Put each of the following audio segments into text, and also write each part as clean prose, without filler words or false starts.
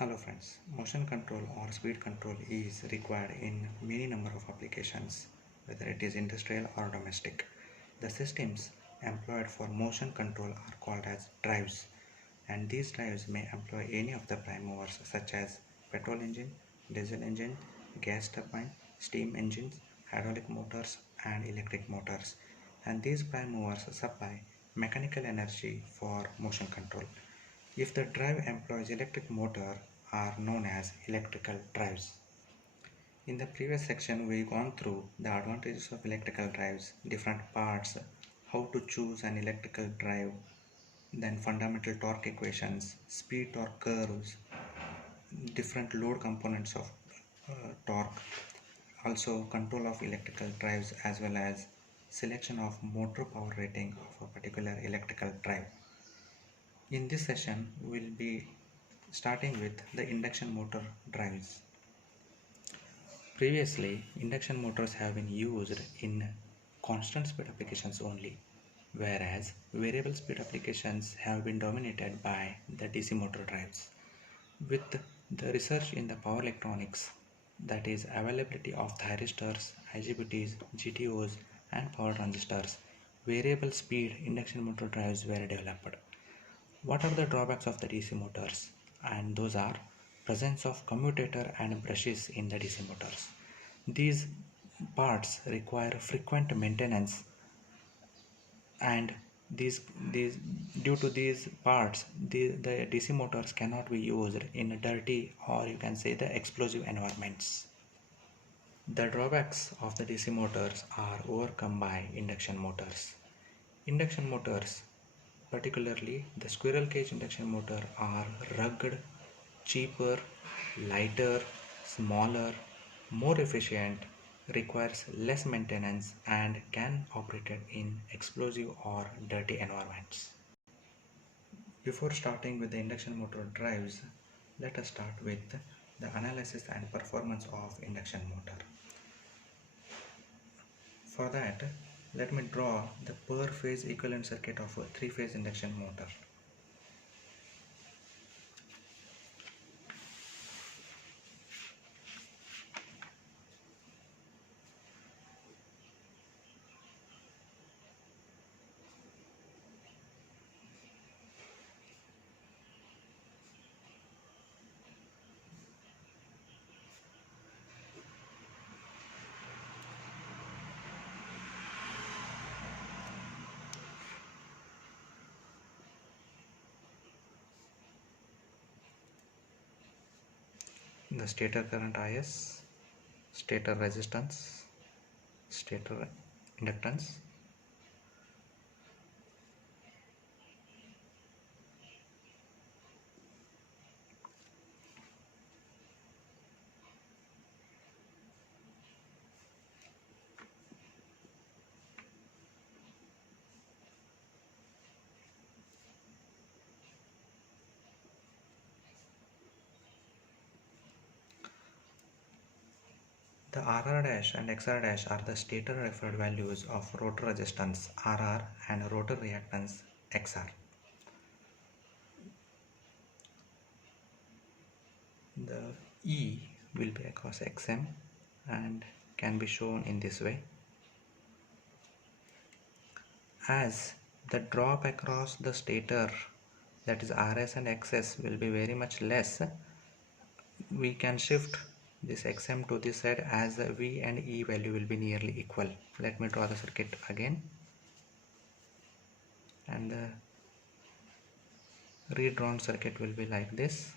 Hello friends, motion control or speed control is required in many number of applications, whether it is industrial or domestic. The systems employed for motion control are called as drives, and these drives may employ any of the prime movers such as petrol engine, diesel engine, gas turbine, steam engines, hydraulic motors and electric motors. And these prime movers supply mechanical energy for motion control. If the drive employs electric motor are known as electrical drives. In the previous section we gone through the advantages of electrical drives, different parts, how to choose an electrical drive, then fundamental torque equations, speed torque curves, different load components of torque, also control of electrical drives as well as selection of motor power rating of a particular electrical drive. In this session, we'll be starting with the induction motor drives. Previously, induction motors have been used in constant speed applications only, whereas variable speed applications have been dominated by the DC motor drives. With the research in the power electronics, that is availability of thyristors, IGBTs, GTOs and power transistors, variable speed induction motor drives were developed. What are the drawbacks of the DC motors? And those are presence of commutator and brushes in the DC motors. These parts require frequent maintenance, and these due to these parts the DC motors cannot be used in dirty, or you can say the explosive environments. The drawbacks of the DC motors are overcome by induction motors. Induction motors, particularly the squirrel cage induction motor, are rugged, cheaper, lighter, smaller, more efficient, requires less maintenance and can operate in explosive or dirty environments. Before starting with the induction motor drives, let us start with the analysis and performance of induction motor. For that, let me draw the per phase equivalent circuit of a three-phase induction motor. The stator current IS, stator resistance, stator inductance, the RR dash and XR dash are the stator referred values of rotor resistance RR and rotor reactance XR. The E will be across XM and can be shown in this way. As the drop across the stator, that is RS and XS, will be very much less, we can shift this XM to this side as the V and E value will be nearly equal. Let me draw the circuit again, and the redrawn circuit will be like this.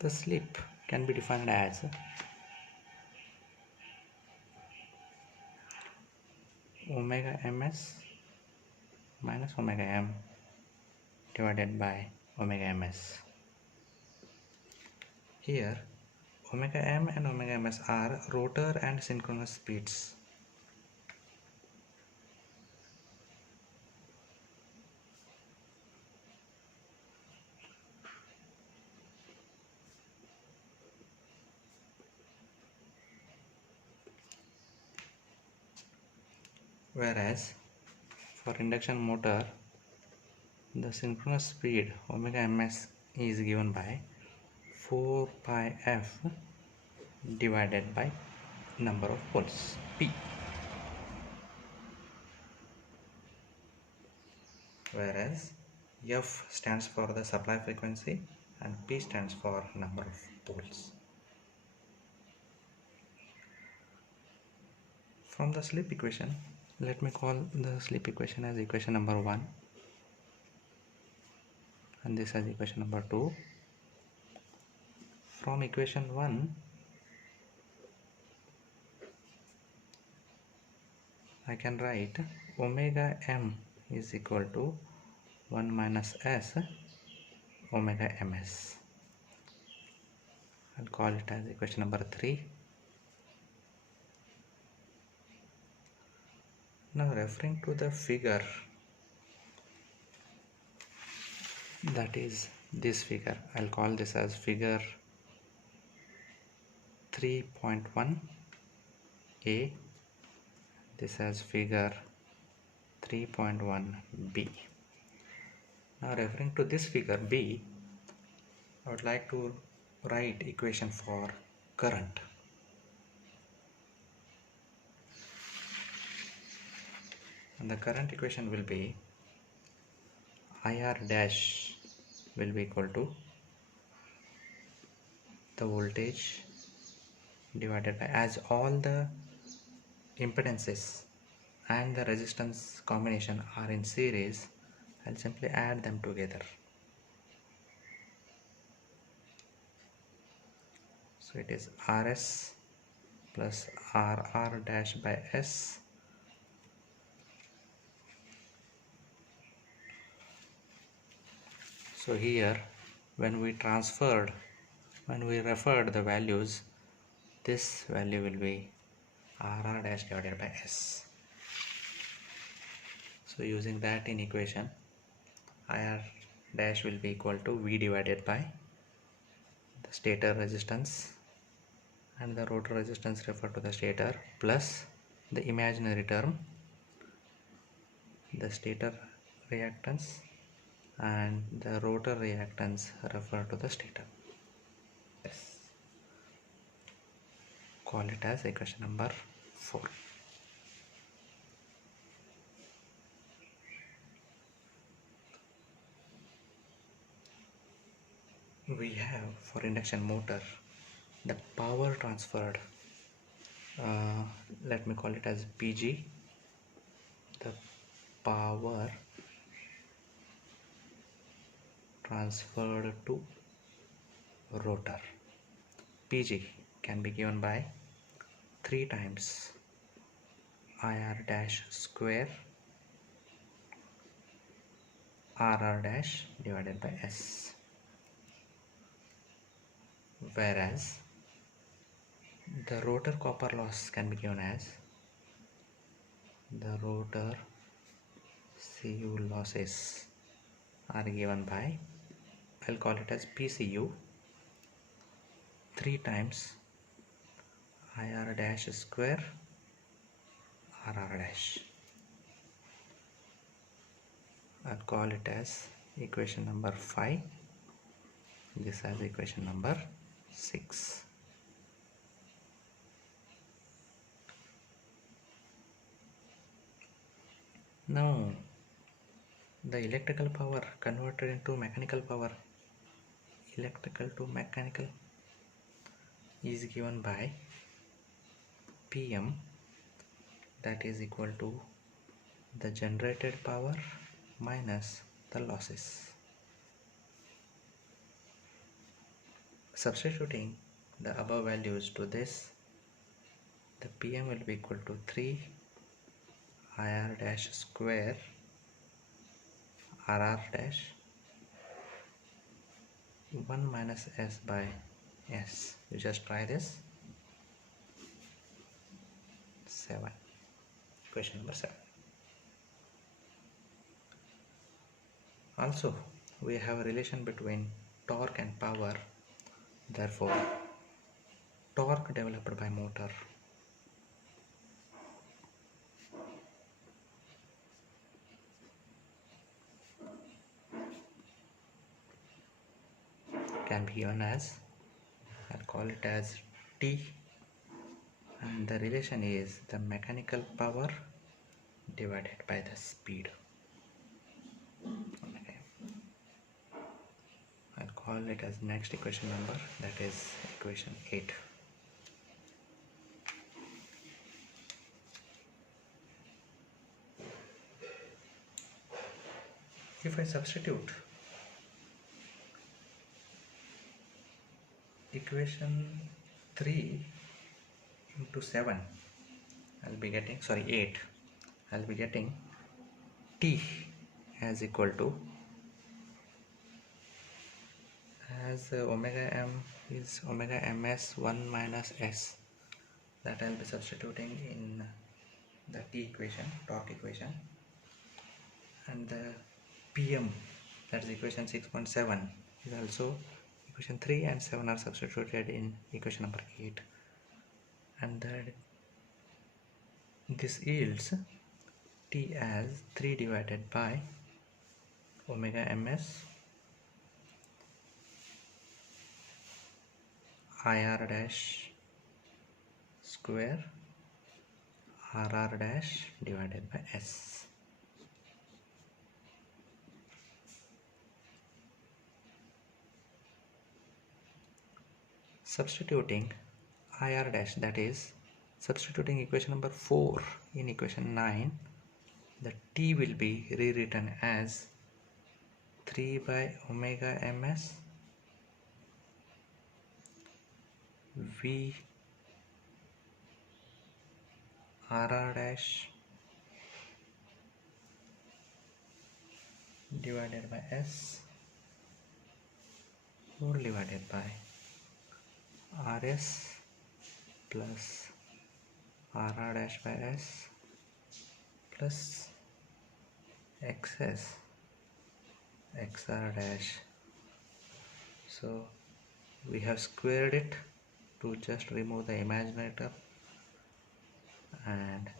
The slip can be defined as omega ms minus omega m divided by omega ms. Here omega m and omega ms are rotor and synchronous speeds. Whereas for induction motor, the synchronous speed omega ms is given by 4 pi f divided by number of poles p, whereas f stands for the supply frequency and p stands for number of poles. From the slip equation, let me call the slip equation as equation number 1 and this as equation number 2. From equation 1, I can write omega m is equal to 1 minus s omega ms. I'll call it as equation number 3. Now referring to the figure, that is this figure, I'll call this as figure 3.1a, this as figure 3.1b. Now referring to this figure b, I would like to write equation for current. And the current equation will be IR dash will be equal to the voltage divided by, as all the impedances and the resistance combination are in series, I'll simply add them together. So it is RS plus RR dash by S So here when we referred the values, this value will be RR dash divided by S. So using that in equation, IR dash will be equal to V divided by the stator resistance and the rotor resistance referred to the stator plus the imaginary term, the stator reactance, and the rotor reactance referred to the stator. Yes. Call it as equation number 4. We have for induction motor the power transferred, let me call it as PG, the power transferred to rotor. PG can be given by 3 times IR dash square RR dash divided by S, whereas the rotor copper loss can be given as the rotor CU losses are given by, I'll call it as PCU, 3 times IR dash square RR dash. I'll call it as equation number 5, this as equation number 6. Now the electrical power converted into mechanical power, electrical to mechanical, is given by PM, that is equal to the generated power minus the losses. Substituting the above values to this, the PM will be equal to 3 ir dash square rr dash 1 minus s by s. You just try this. 7. Question number 7. Also, we have a relation between torque and power. Therefore, torque developed by motor can be given as, I'll call it as T, and the relation is the mechanical power divided by the speed. Okay. I'll call it as next equation number, that is equation 8. If I substitute equation 3 into 7, I'll be getting, 8, I'll be getting T as equal to, as omega m is omega ms 1 minus s, that I'll be substituting in the T equation, torque equation, and the PM, that is equation 6.7, is also equation 3 and 7 are substituted in equation number 8, and that this yields T as 3 divided by omega ms ir dash square rr dash divided by s. Substituting ir dash, that is substituting equation number 4 in equation 9, the T will be rewritten as 3 by omega ms v rr dash divided by s whole divided by rs plus rr dash by s plus xs xr dash. So we have squared it to just remove the imaginary term, and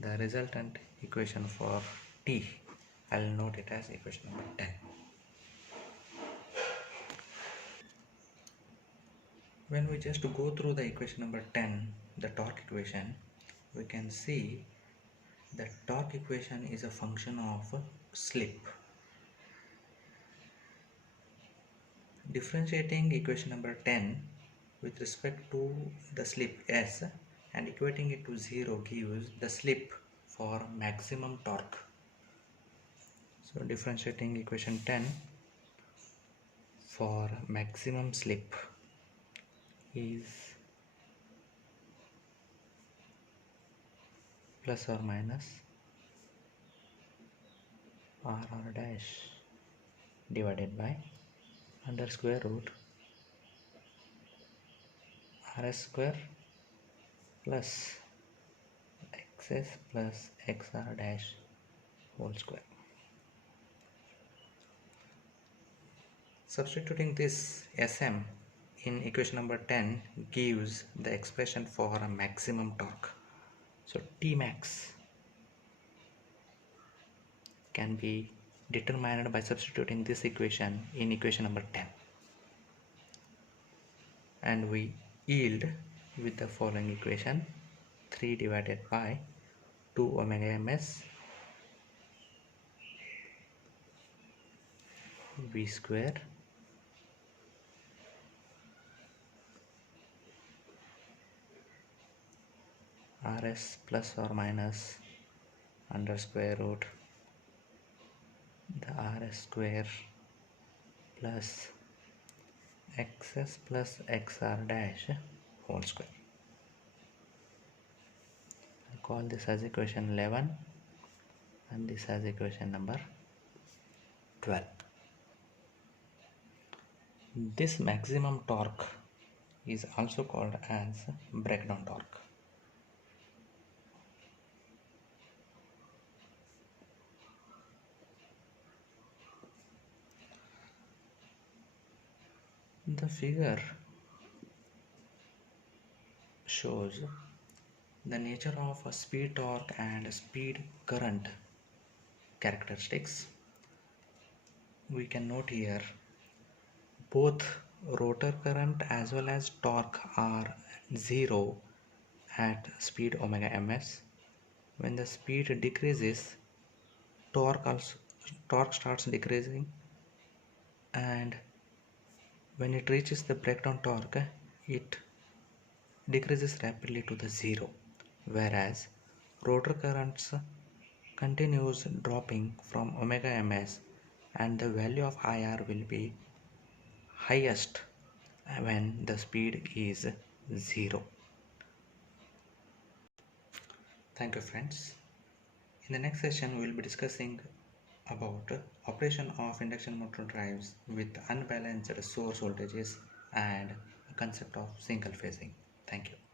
the resultant equation for T, I'll note it as equation number 10. When we just go through the equation number 10, the torque equation, we can see the torque equation is a function of slip. Differentiating equation number 10 with respect to the slip S and equating it to 0 gives the slip for maximum torque. So differentiating equation 10 for maximum slip is plus or minus rr dash divided by under square root rs square plus xs plus xr dash whole square. Substituting this Sm in equation number 10 gives the expression for a maximum torque. So Tmax can be determined by substituting this equation in equation number 10, and we yield with the following equation: 3 divided by 2 omega ms v square rs plus or minus under square root the rs square plus xs plus xr dash whole square. I'll call this as equation 11, and this has equation number 12. This maximum torque is also called as breakdown torque. The figure shows the nature of a speed torque and speed current characteristics. We can note here both rotor current as well as torque are zero at speed omega ms. When the speed decreases, torque starts decreasing, and when it reaches the breakdown torque, it decreases rapidly to the zero, whereas rotor currents continues dropping from omega ms, and the value of IR will be highest when the speed is 0. Thank you, friends. In the next session we will be discussing about operation of induction motor drives with unbalanced source voltages and a concept of single phasing. Thank you.